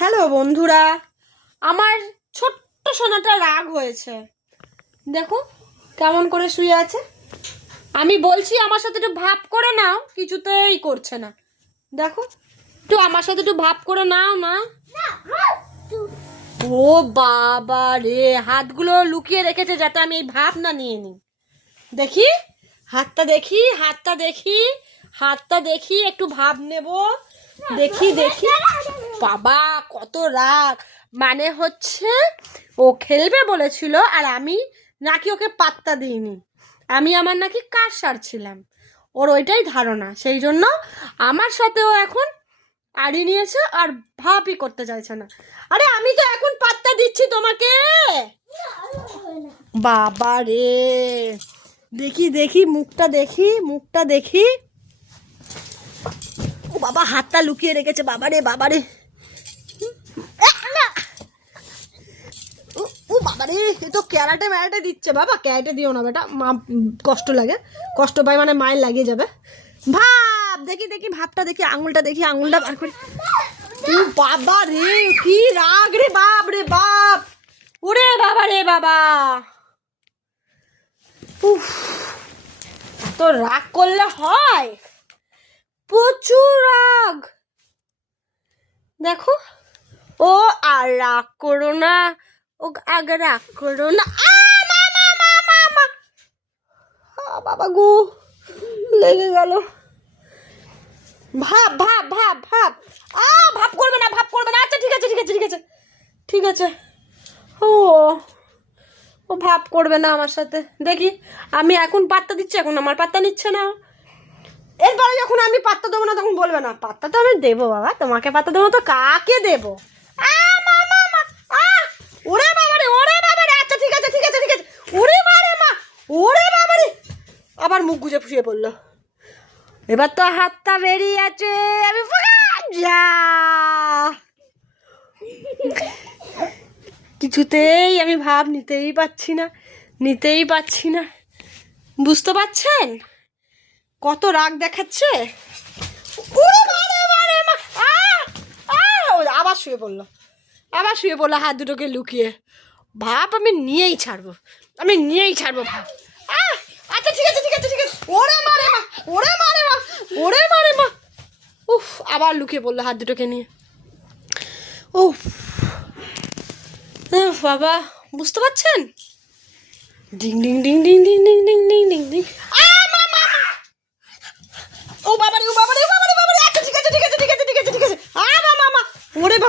Hello বন্ধুরা, আমার ছোট্ট সোনাটা রাগ হয়েছে। দেখো কেমন করে শুয়ে আছে। আমি বলছি আমার সাথে একটু ভাব করে নাও, কিছুতেই করছে না। দেখো একটু আমার সাথে একটু ভাব করে নাও না। ও বাবা রে, হাতগুলো লুকিয়ে রেখেছে যাতে আমি এই ভাব না নিয়ে নিই। দেখি হাতটা, দেখি হাতটা, দেখি হাতটা, দেখি একটু ভাব নেব। দেখি দেখি, বাবা কত রাগ। মানে হচ্ছে ও খেলবে বলেছিল আর আমি নাকি ওকে পাত্তা দিইনি, আমি আমার নাকি কাজ সারছিলাম। ওর ওইটাই ধারণা, সেই জন্য আমার সাথেও এখন আড়ি নিয়েছে আর ভাবই করতে চাইছে না। আরে আমি তো এখন পাত্তা দিচ্ছি তোমাকে। বাবা রে, দেখি দেখি মুখটা, দেখি মুখটা, দেখি। ও বাবা, হাতটা লুকিয়ে রেখেছে। বাবারে বাবারে, ও বাবারে, এ তো ক্যারাটে ম্যারাটে দিচ্ছে। বাবা ক্যারাটে দিও না বেটা, মা কষ্ট লাগে, কষ্ট পাই মানে মায়ের লাগিয়ে যাবে। ভাব দেখি দেখি, ভাবটা দেখি, আঙুলটা দেখি, আঙুলটা বার করি। ও বাবা রে, কি রাগ রে বাপ রে বাপ। ওরে বাবা রে বাবা, উফ, এত রাগ করলে হয়? প্রচুর রাগ। দেখো, ও আর রাগ করো না, ও আগে রাগ করো না। বাবা গো, লেগে গেল। ভাব ভাব ভাব ভাব, ভাব করবে না, ভাব করবে না। আচ্ছা ঠিক আছে ঠিক আছে ঠিক আছে ঠিক আছে। ও ও ভাব করবে না আমার সাথে। দেখি, আমি এখন পাত্তা দিচ্ছি, এখন আমার পাত্তা নিচ্ছে না। এরপরে যখন আমি পাত্তা দেবো না তখন বলবে না। পাত্তা তো আমি দেবো বাবা, তোমাকে পাত্তা দেবো তো কাকে দেবো? ওরে বাবারে, ওরে বাবারে, আচ্ছা ঠিক আছে ঠিক আছে ঠিক আছে। ওরে বাবারে মা, ওরে বাবারে, আবার মুখ গুজে ফুসিয়ে পড়লো। এবার তো হাতটা বেরিয়ে আছে, আমি যা কিছুতেই আমি ভাব নিতেই পারছি না, নিতেই পারছি না। বুঝতে পারছেন কত রাগ দেখাচ্ছে? আবার শুয়ে পড়লো, আবার শুয়ে পড়লো হাত দুটোকে লুকিয়ে। ভাব আমি নিয়েই ছাড়বো, আমি নিয়েই ছাড়বো ভাব। আচ্ছা ঠিক আছে ঠিক আছে ঠিক আছে। ওরে মারে মা, ওরে মারে মা, ওরে মারে মা। উফ, আবার লুকিয়ে পড়লো হাত দুটোকে নিয়ে। উফ বাবা, বুঝতে পারছেন? ডিং ডিং ডিং ডিং ডিং ডিং ডিং ডিং ডিং ডিং। ও বাবারে, ও বাবারে, ও বাবারে, বাবারে। আচ্ছা ঠিক আছে ঠিক আছে ঠিক আছে ঠিক আছে ঠিক আছে। মা, ওরে বাবা।